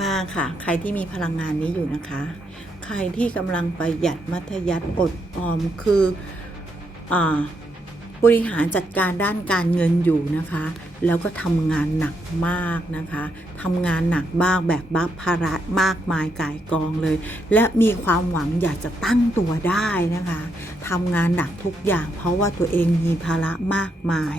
มาค่ะ ใครที่มีพลังงานนี้อยู่นะคะ ใครที่กำลังประหยัดมัธยัติอดออมคืออบริหารจัดการด้านการเงินอยู่นะคะ แล้วก็ทำงานหนักมากนะคะทำงานหนักมากแบกบับภาระมากมายกายกองเลย และมีความหวังอยากจะตั้งตัวได้นะคะทำงานหนักทุกอย่าง เพราะว่าตัวเองมีภาระมากมาย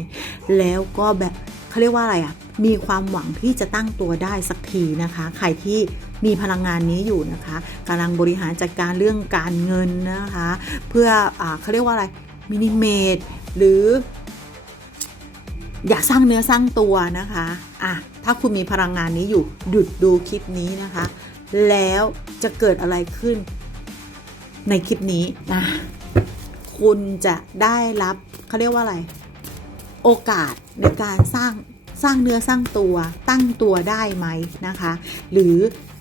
แล้วก็แบบ เขาเรียกว่าอะไรอะ่ะ มีความหวังที่จะตั้งตัวได้สักทีนะคะ ใครที่มีพลังงานนี้อยู่นะคะกำลังบริหารจัดการเรื่องการเงินนะคะ เพื่ออเขาเรียกว่าอะไร มินิเมดหรือ อยากสร้างเนื้อสร้างตัวนะคะอะถ้าคุณมีพลังงานนี้อยู่ หยุดดูคลิปนี้นะคะ แล้วจะเกิดอะไรขึ้นในคลิปนี้นะคุณจะได้รับเขาเรียกว่าอะไร โอกาสในการสร้างสร้างเนื้อสร้างตัวตั้งตัวได้ไหมนะคะ หรือ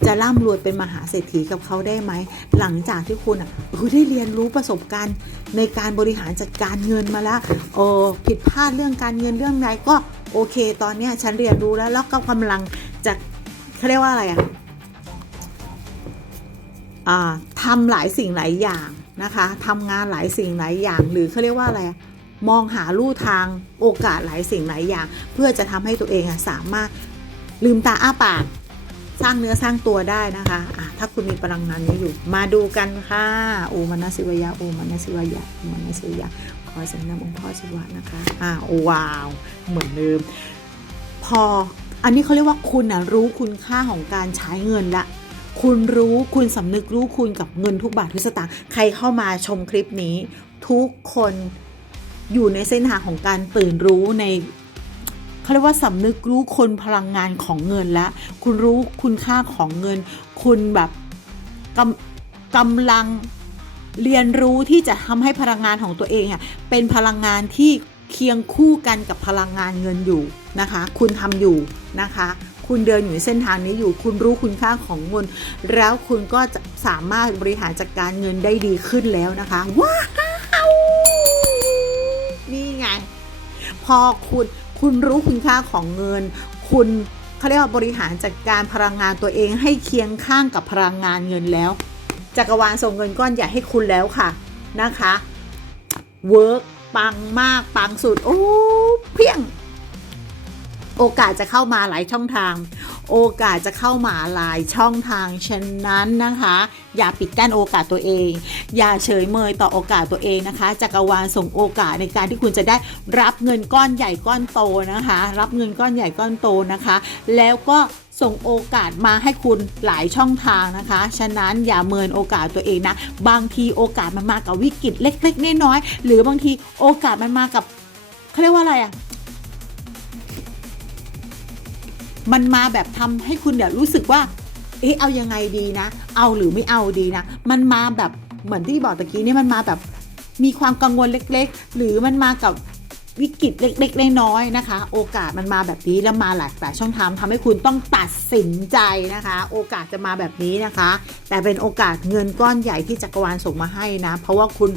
จะร่ำรวยเป็นมหาเศรษฐีกับเขาได้ไหม หลังจากที่คุณอะได้เรียนรู้ประสบการณ์ในการบริหารจัดการเงินมาแล้วเออผิดพลาดเรื่องการเงินเรื่องใดก็โอเค ตอนเนี้ยฉันเรียนรู้แล้วแล้วก็กำลังจะเขาเรียกว่าอะไรอะทำหลายสิ่งหลายอย่างนะคะทำงานหลายสิ่งหลายอย่างหรือเขาเรียกว่าอะไรอะ มองหาลู่ทางโอกาสหลายสิ่งหลายอย่าง เพื่อจะทำให้ตัวเองสามารถลืมตาอ้าปากสร้างเนื้อสร้างตัวได้นะคะะถ้าคุณมีพลังงานนี้อยู่ มาดูกันค่ะ โอมานาสิวยะ โอมานาสิวยะ โอมานาสิวยะ ขอสันนำองค์พ่อศิวะนะคะ อ่าว้าว เหมือนเดิม พอ อันนี้เขาเรียกว่าคุณนะรู้คุณค่าของการใช้เงินละ คุณรู้คุณสำนึกรู้คุณกับเงินทุกบาททุกสตางค์ ใครเข้ามาชมคลิปนี้ ทุกคน อยู่ในเส้นทางของการตื่นรู้ในเขาเรียกว่าสำนึกรู้คนพลังงานของเงินและคุณรู้คุณค่าของเงิน คุณแบบกำกำลังเรียนรู้ที่จะทำให้พลังงานของตัวเองอะเป็นพลังงานที่เคียงคู่กันกับพลังงานเงินอยู่นะคะ คุณทำอยู่นะคะ คุณเดินอยู่ในเส้นทางนี้อยู่ คุณรู้คุณค่าของเงิน แล้วคุณก็จะสามารถบริหารจัดการเงินได้ดีขึ้นแล้วนะคะว้า คุณคุณรู้คุณค่าของเงิน คุณเขาเรียกว่าบริหารจัดการพลังงานตัวเองให้เคียงข้างกับพลังงานเงินแล้ว จักรวาลส่งเงินก้อนใหญ่ให้คุณแล้วค่ะนะคะเวิร์กปังมากปังสุด โอ้เพียง โอกาสจะเข้ามาหลายช่องทาง โอกาสจะเข้ามาหลายช่องทาง ฉะนั้นนะคะ อย่าปิดกั้นโอกาสตัวเอง อย่าเฉยเมยต่อโอกาสตัวเองนะคะจักรวาลส่งโอกาสในการที่คุณจะได้รับเงินก้อนใหญ่ก้อนโตนะคะ รับเงินก้อนใหญ่ก้อนโตนะคะ แล้วก็ส่งโอกาสมาให้คุณหลายช่องทางนะคะ ฉะนั้นอย่าเมินโอกาสตัวเองนะ บางทีโอกาสมันมากับวิกฤตเล็ก ๆ น้อยๆหรือบางทีโอกาสมันมากับเขาเรียกว่าอะไรอะ มันมาแบบทำให้คุณเนี่ยรู้สึกว่า เอ๊ะเอายังไงดีนะ เอาหรือไม่เอาดีนะ มันมาแบบเหมือนที่บอกตะกี้นี่มันมาแบบมีความกังวลเล็ก ๆ หรือมันมากับวิกฤตเล็กๆน้อยๆนะคะ โอกาสมันมาแบบนี้แล้วมาหลากหลายช่องทางทำให้คุณต้องตัดสินใจนะคะ โอกาสจะมาแบบนี้นะคะ แต่เป็นโอกาสเงินก้อนใหญ่ที่จักรวาลส่งมาให้นะ เพราะว่าคุณ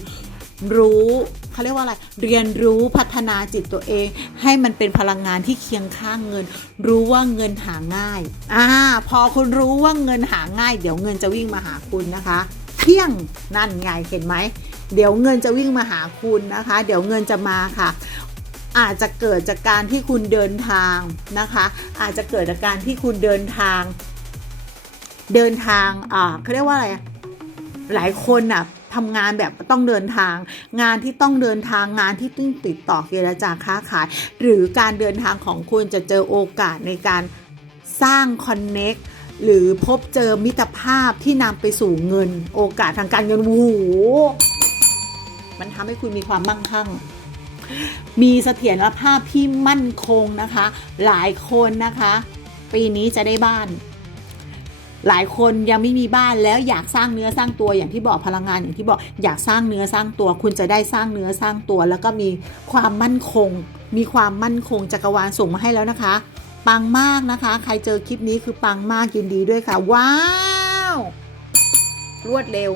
รู้ เขาเรียกว่าอะไร เรียนรู้พัฒนาจิตตัวเอง ให้มันเป็นพลังงานที่เคียงข้างเงิน รู้ว่าเงินหาง่ายอ่าพอคุณรู้ว่าเงินหาง่าย เดี๋ยวเงินจะวิ่งมาหาคุณนะคะเพียงนั่นไงเห็นไหมเดี๋ยวเงินจะวิ่งมาหาคุณนะคะ เดี๋ยวเงินจะมาค่ะ อาจจะเกิดจากการที่คุณเดินทางนะคะ อาจจะเกิดจากการที่คุณเดินทาง เดินทางอ่าเขาเรียกว่าอะไรหลายคนน่ะ ทำงานแบบต้องเดินทาง งานที่ต้องเดินทางงานที่ต้องติดต่อเจรจาค้าขาย หรือการเดินทางของคุณจะเจอโอกาสในการสร้างคอนเน็กหรือพบเจอมิตรภาพที่นำไปสู่เงิน โอกาสทางการเงินโอ้โหมันทำให้คุณมีความมั่งคั่ง มีเสถียรภาพที่มั่นคงนะคะ หลายคนนะคะ ปีนี้จะได้บ้าน หลายคนยังไม่มีบ้านแล้วอยากสร้างเนื้อสร้างตัวอย่างที่บอกพลังงานอย่างที่บอกอยากสร้างเนื้อสร้างตัว คุณจะได้สร้างเนื้อสร้างตัว แล้วก็มีความมั่นคง มีความมั่นคงจักรวาลส่งมาให้แล้วนะคะ ปังมากนะคะ ใครเจอคลิปนี้คือปังมากยินดีด้วยค่ะ ว้าว รวดเร็ว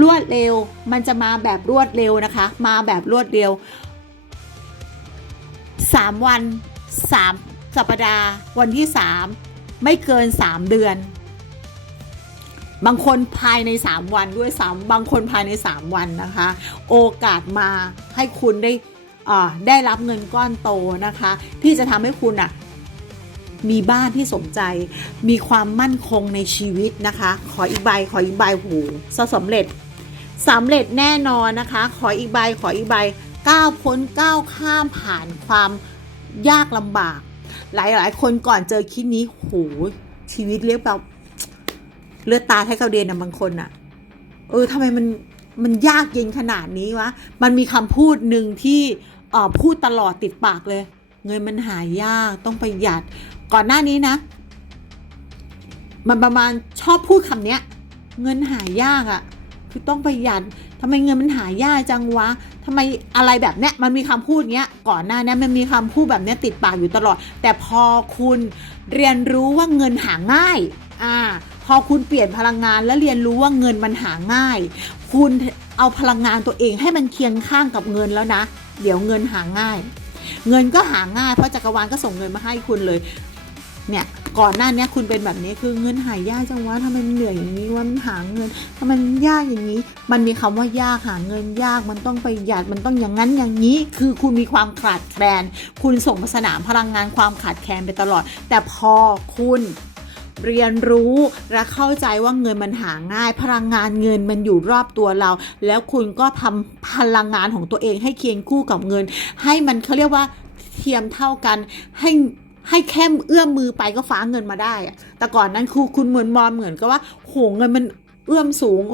รวดเร็ว มันจะมาแบบรวดเร็วนะคะ มาแบบรวดเร็ว3วัน3สัปดาห์วันที่3ไม่เกิน3เดือน บางคนภายใน 3 วันด้วยซ้ำบางคนภายใน 3 วันนะคะ โอกาสมาให้คุณได้อ่าได้รับเงินก้อนโตนะคะ ที่จะทำให้คุณอะมีบ้านที่สมใจ มีความมั่นคงในชีวิตนะคะ ขออีกใบ ขออีกใบหูสำเร็จสำเร็จแน่นอนนะคะ ขออีกใบ ขออีกใบ ก้าวพ้นก้าวข้ามผ่านความยากลำบาก หลายหลายๆคนก่อนเจอคลิปนี้โหชีวิตเรียกแบบ เลือดตาแทบกระเดนนะบางคนอะเออทำไมมันมันยากเย็นขนาดนี้วะ มันมีคำพูดหนึ่งที่ออพูดตลอดติดปากเลย เงินมันหายากต้องประหยัด ก่อนหน้านี้นะ มันประมาณชอบพูดคำเนี้ย เงินหายากอะคือต้องประหยัดทำไมเงินมันหายากจังวะทำไมอะไรแบบเนี้ย มันมีคำพูดเนี้ย ก่อนหน้านี้มันมีคำพูดแบบเนี้ยติดปากอยู่ตลอด แต่พอคุณเรียนรู้ว่าเงินหาง่าย อ่า พอคุณเปลี่ยนพลังงานและเรียนรู้ว่าเงินมันหาง่าย คุณเอาพลังงานตัวเองให้มันเคียงข้างกับเงินแล้วนะ เดี๋ยวเงินหาง่าย เงินก็หาง่ายเพราะจักรวาลก็ส่งเงินมาให้คุณเลยเนี่ยก่อนหน้านี้คุณเป็นแบบนี้คือเงินหายากจังวะทำไมมันเหนื่อยอย่างนี้วะมันหาเงินทำไมมันยากอย่างนี้ มันมีคำว่ายากหาเงินยากมันต้องประหยัดมันต้องอย่างนั้นอย่างนี้ คือคุณมีความขาดแคลน คุณส่งสนามพลังงานความขาดแคลนไปตลอด แต่พอคุณ เรียนรู้และเข้าใจว่าเงินมันหาง่าย พลังงานเงินมันอยู่รอบตัวเรา แล้วคุณก็ทำพลังงานของตัวเองให้เคียงคู่กับเงิน ให้มันเขาเรียกว่าเทียมเท่ากันให้ให้แค่เอื้อมมือไปก็ฟ้าเงินมาได้อะแต่ก่อนนั้นคือคุณเหมือนมองเหมือนกับว่าโหเงินมันเอื้อมสูง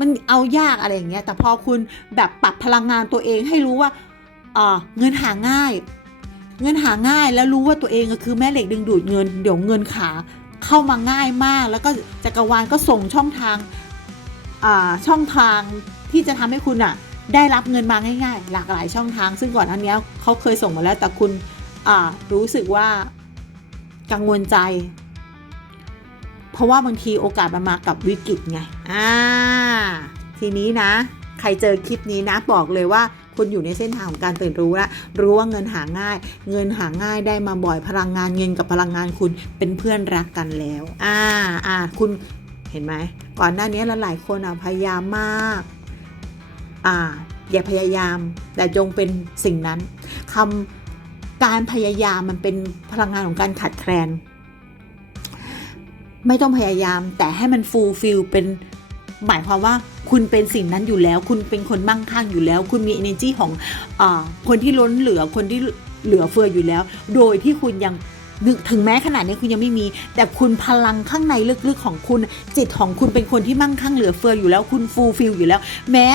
มันเอายากอะไรอย่างเงี้ย แต่พอคุณแบบปรับพลังงานตัวเองให้รู้ว่าเออเงินหาง่าย เงินหาง่ายแล้วรู้ว่าตัวเองก็คือแม่เหล็กดึงดูดเงิน เดี๋ยวเงินขา เข้ามาง่ายมาก แล้วก็จักรวาลก็ส่งช่องทางอ่าช่องทางที่จะทำให้คุณอะได้รับเงินมาง่าย ๆ หลากหลายช่องทาง ซึ่งก่อนอันนี้เขาเคยส่งมาแล้วแต่คุณอ่ารู้สึกว่ากังวลใจ เพราะว่าบางทีโอกาสมันมากับวิกฤตไงอ่าทีนี้นะ ใครเจอคลิปนี้นะบอกเลยว่าคุณอยู่ในเส้นทางของการตื่นรู้แล้วรู้ว่าเงินหาง่าย เงินหาง่ายได้มาบ่อยพลังงานเงินกับพลังงานคุณเป็นเพื่อนรักกันแล้ว อ่าอ่าคุณเห็นไหมก่อนหน้านี้หลายๆคนอะพยายามมาก อ่า อย่าพยายาม แต่จงเป็นสิ่งนั้นคำการพยายามมันเป็นพลังงานของการขัดแคลน ไม่ต้องพยายาม แต่ให้มันฟูลฟิลเป็น หมายความว่าคุณเป็นสิ่งนั้นอยู่แล้ว คุณเป็นคนมั่งคั่งอยู่แล้ว คุณมี energy ของอคนที่ล้นเหลือคนที่เหลือเฟืออยู่แล้ว โดยที่คุณยัง ถึงแม้ขนาดนี้คุณยังไม่มี แต่คุณพลังข้างในลึกๆของคุณ จิตของคุณเป็นคนที่มั่งคั่งเหลือเฟืออยู่แล้วคุณฟูลฟิลอยู่แล้ว แม้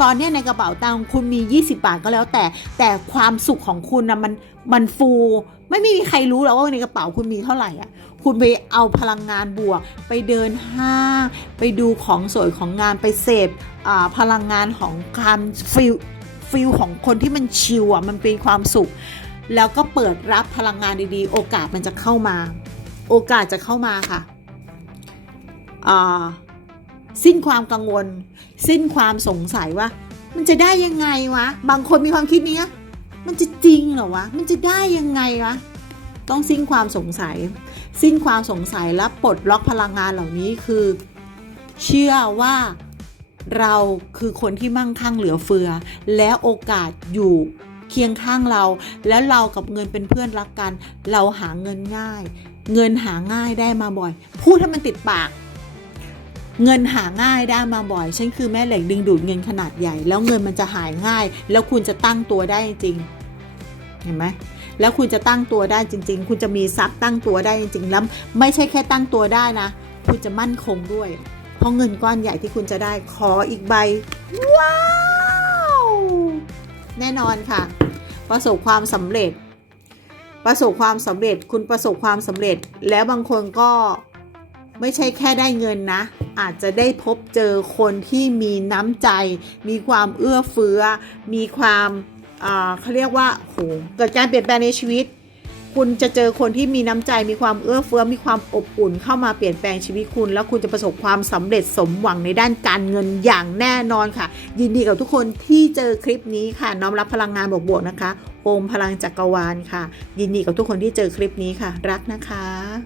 ตอนนี้ในกระเป๋าตังค์คุณมี 20 บาทก็แล้วแต่ แต่ความสุขของคุณนะมันมันฟูไม่มีใครรู้หรอกว่าในกระเป๋าคุณมีเท่าไหร่อะ คุณไปเอาพลังงานบวก ไปเดินห้าง ไปดูของสวยของงานไปเสพพลังงานของความฟิลฟิลของคนที่มันชิลอะมันเป็นความสุข แล้วก็เปิดรับพลังงานดีๆ โอกาสมันจะเข้ามา โอกาสจะเข้ามาค่ะสิ้นความกังวล สิ้นความสงสัยว่า มันจะได้ยังไงวะ บางคนมีความคิดนี้มันจะจริงเหรอวะ มันจะได้ยังไงวะ ต้องสิ้นความสงสัย สิ้นความสงสัยและปลดล็อกพลังงานเหล่านี้คือ เชื่อว่าเราคือคนที่มั่งคั่งเหลือเฟือ และโอกาสอยู่ เคียงข้างเรา แล้วเรากับเงินเป็นเพื่อนรักกัน เราหาเงินง่าย เงินหาง่ายได้มาบ่อย พูดให้มันติดปาก เงินหาง่ายได้มาบ่อย ฉันคือแม่เหล็กดึงดูดเงินขนาดใหญ่ แล้วเงินมันจะหายง่าย แล้วคุณจะตั้งตัวได้จริง เห็นไหมแล้วคุณจะตั้งตัวได้จริง ๆ คุณจะมีทรัพย์ตั้งตัวได้จริงๆ แล้วไม่ใช่แค่ตั้งตัวได้นะ คุณจะมั่นคงด้วย เพราะเงินก้อนใหญ่ที่คุณจะได้ขออีกใบ ว้าว แน่นอนค่ะ ประสบความสำเร็จ ประสบความสำเร็จ คุณประสบความสำเร็จ แล้วบางคนก็ไม่ใช่แค่ได้เงินนะ อาจจะได้พบเจอคนที่มีน้ำใจ มีความเอื้อเฟื้อ มีความเขาเรียกว่าโหเกิดการเปลี่ยนแปลงในชีวิต คุณจะเจอคนที่มีน้ำใจมีความเอื้อเฟื้อมีความอบอุ่นเข้ามาเปลี่ยนแปลงชีวิตคุณ แล้วคุณจะประสบความสำเร็จสมหวังในด้านการเงินอย่างแน่นอนค่ะ ยินดีกับทุกคนที่เจอคลิปนี้ค่ะ น้อมรับพลังงานบวกๆนะคะโอมพลังจักรวาลค่ะ ยินดีกับทุกคนที่เจอคลิปนี้ค่ะ รักนะคะ